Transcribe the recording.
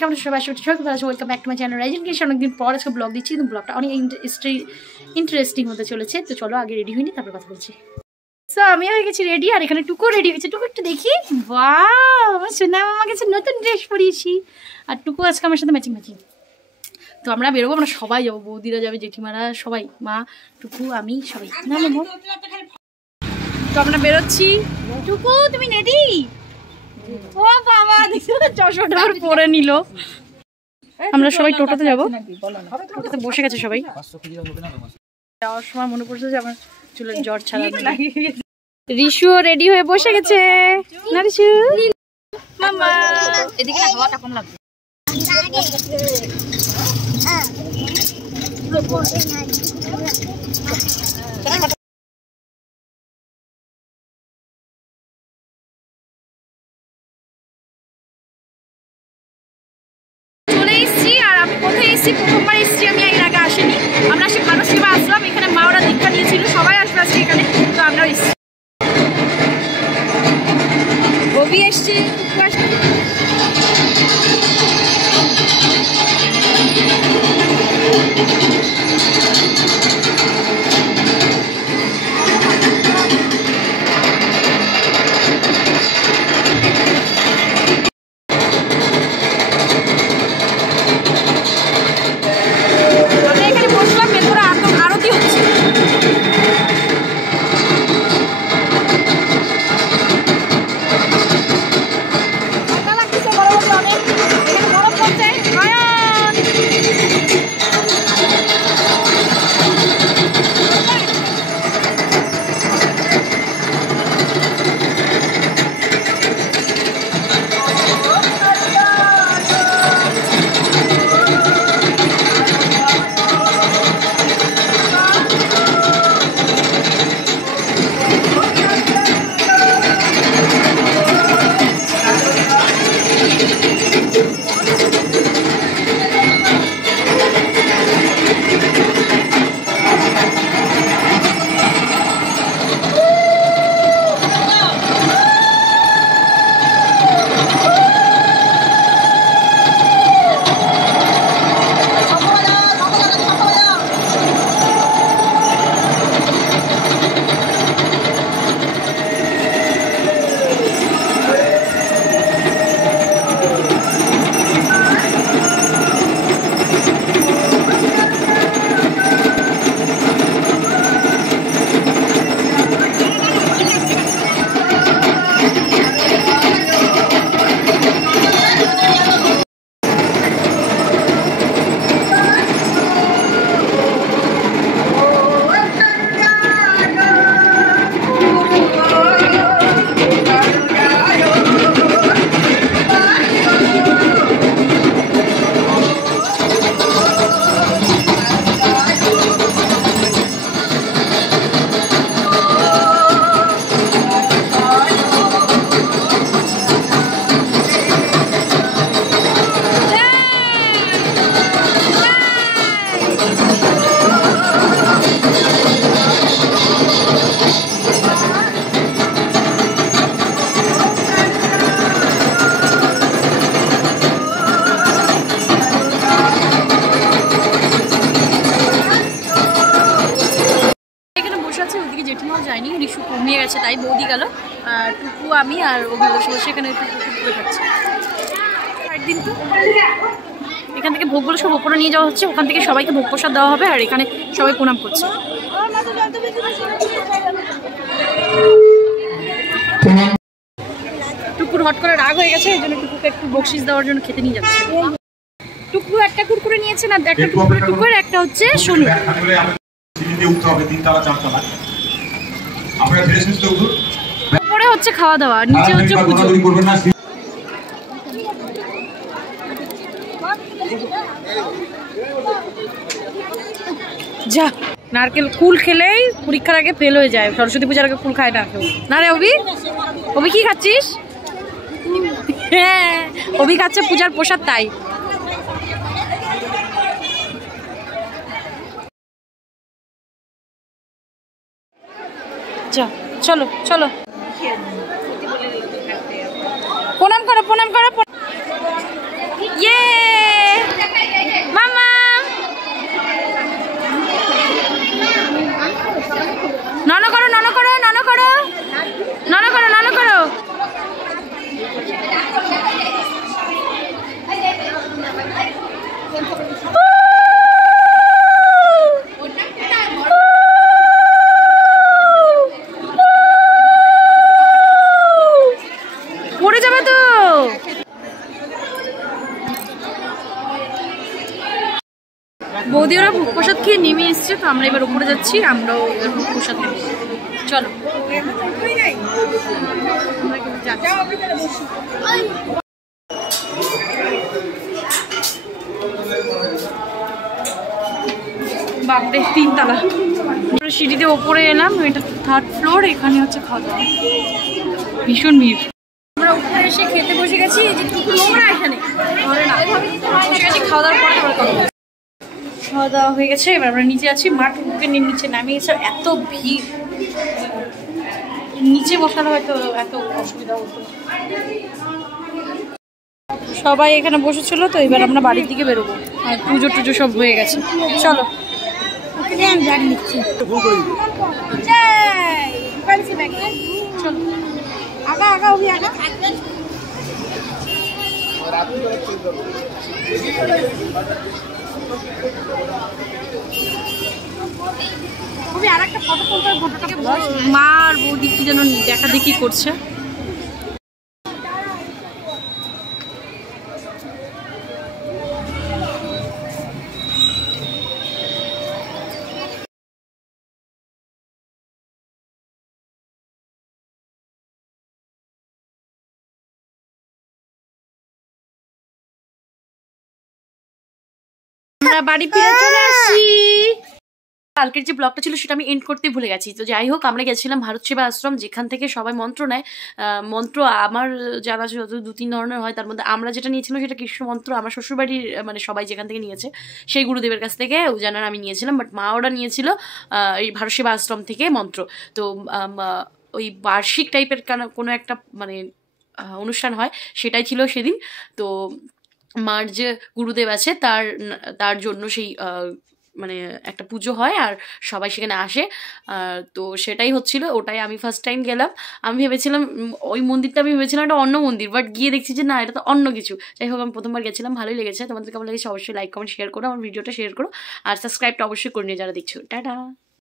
কেমন সবাই welcome back to my channel rising Krishna. অনেকদিন পর আজকে ব্লগ দিচ্ছি, কিন্তু ব্লগটা অনেক ইন্টারেস্টিং হতে চলেছে। তো চলো আগে রেডি হইনি, তারপর কথা বলছি। সো আমি হয়ে গেছি রেডি, আর এখানে টুকু রেডি হয়েছে। টুকু একটু দেখি, বাহ আমার সোনা মামা গেছে, নতুন ড্রেস পরিয়েছি। আর টুকু আজকে আমার সাথে ম্যাচিং। তো আমরা বেরোবো, আমরা সবাই যাবো, বৌদিরা যাবে, জেঠিমারা সবাই, মা টুকু আমি সবাই। না মামা, তো আমরা বেরোচ্ছি। টুকু তুমি রেডি? ও বাবা দেখছো, চশমাটা পরে নিল। আমরা সবাই টোটোতে যাবো, টোটোতে বসে গেছে সবাই। যাওয়ার সময় মনে পড়ছে যে আমার চুলের জ্বর ছাড়া। রিশু রেডি হয়ে বসে গেছে। না রিশু মামা, এদিকে না হাওয়াটা কম লাগবে। চলে এসেছি, আর আমি কোথায় এসেছি, প্রথমবার এসেছি আমি, এর আগে আসিনি। আমরা সে মানুষ সেবা আসলাম, এখানে মা ওরা দীক্ষা নিয়েছিল, সবাই আসবে আজকে এখানে। তো আমরা এসেছি, ববি এসছি, যায়নি, রিশু কমিয়ে গেছে তাই বৌদি গেল, আর টুকু আমি আর ওবি বসে বসে এখানে টুকু খাচ্ছি। একদিন তো এখান থেকে ভোগগুলো সব ওপরে নিয়ে যাওয়া হচ্ছে, ওখান থেকে সবাইকে ভোগ প্রসাদ দেওয়া হবে, আর এখানে সবাই প্রণাম করছে। টুকুর হট করে রাগ হয়ে গেছে, এই জন্য টুকুকে একটু বকশিস দেওয়ার জন্য খেতে নিয়ে যাচ্ছে। টুকু একটা কুরকুরে নিয়েছে না, একটা টুকুর একটা হচ্ছে সোনু। উপরে হচ্ছে খাওয়া দাওয়া, নিচে হচ্ছে পুজো। যা নারকেল কুল খেলেই পরীক্ষার আগে ফেল হয়ে যায়, সরস্বতী পূজার আগে কুল খায় না কেউ। না রে অভি, অভি কি খাচ্ছিস? হ্যাঁ অভি খাচ্ছে পূজার প্রসাদ, তাই যা চলো চলো প্রণাম করো প্রণাম করো। ইয়ে বৌদি ওরা ভোগ প্রসাদ খেয়ে নেমে এসছে, তো আমরা এবার উপরে যাচ্ছি, আমরাও এবার ভোগ প্রসাদ নেব। চলো বাপরে 3 তলা সিঁড়িতে ওপরে এলাম, এটা 3rd ফ্লোর। এখানে হচ্ছে খাওয়া দাওয়া, ভীষণ ভিড়। আমরা উপরে এসে খেতে বসে গেছি, যে টুকু নোংরা এখানে ধরে না, বসে গেছি খাওয়া দাওয়ার পরে। খাওয়া দাওয়া হয়ে গেছে, এবার আমরা নিচে আছি। মা টুকুকে নিচে নামিয়ে গেছে, এত ভিড়, নিচে বসানো হয়তো এত অসুবিধা হতো। সবাই এখানে বসেছিল, তো এবার আমরা বাড়ির দিকে বেরোবো, আর পুজো টুজো সব হয়ে গেছে। চলো ব্যাগ নিচ্ছি, আগা আগা ওই আগা। মা আর বৌদি কি যেন দেখা দেখি করছে। আমরা বাড়ি ফিরে চলে আসছি। কালকের যে ব্লগটা ছিল সেটা আমি এন্ড করতে ভুলে গেছি। তো যাই হোক, আমরা গেছিলাম ভারত সেবা আশ্রম, যেখান থেকে সবাই মন্ত্র নেয়। মন্ত্র আমার জানা ছিল 2-3 ধরনের হয়, তার মধ্যে আমরা যেটা নিয়েছিলাম সেটা কৃষ্ণ মন্ত্র। আমার শ্বশুরবাড়ির মানে সবাই যেখান থেকে নিয়েছে সেই গুরুদেবের কাছ থেকে জানার আমি নিয়েছিলাম, বাট মা ওরা নিয়েছিল এই ভারত সেবা আশ্রম থেকে মন্ত্র। তো ওই বার্ষিক টাইপের কোনো একটা মানে অনুষ্ঠান হয়, সেটাই ছিল সেদিন। তো মার যে গুরুদেব আছে তার জন্য সেই মানে একটা পুজো হয়, আর সবাই সেখানে আসে। তো সেটাই হচ্ছিল, ওটাই আমি ফার্স্ট টাইম গেলাম। আমি ভেবেছিলাম ওই মন্দিরটা, আমি ভেবেছিলাম এটা অন্য মন্দির, বাট গিয়ে দেখছি যে না, এটা তো অন্য কিছু। যাই হোক, আমি প্রথমবার গেছিলাম, ভালোই লেগেছে। তোমাদের কেমন লেগেছে অবশ্যই লাইক কমেন্ট শেয়ার করো, আমার ভিডিওটা শেয়ার করো, আর সাবস্ক্রাইবটা অবশ্যই করে নিয়ে যারা দেখছো। টাটা।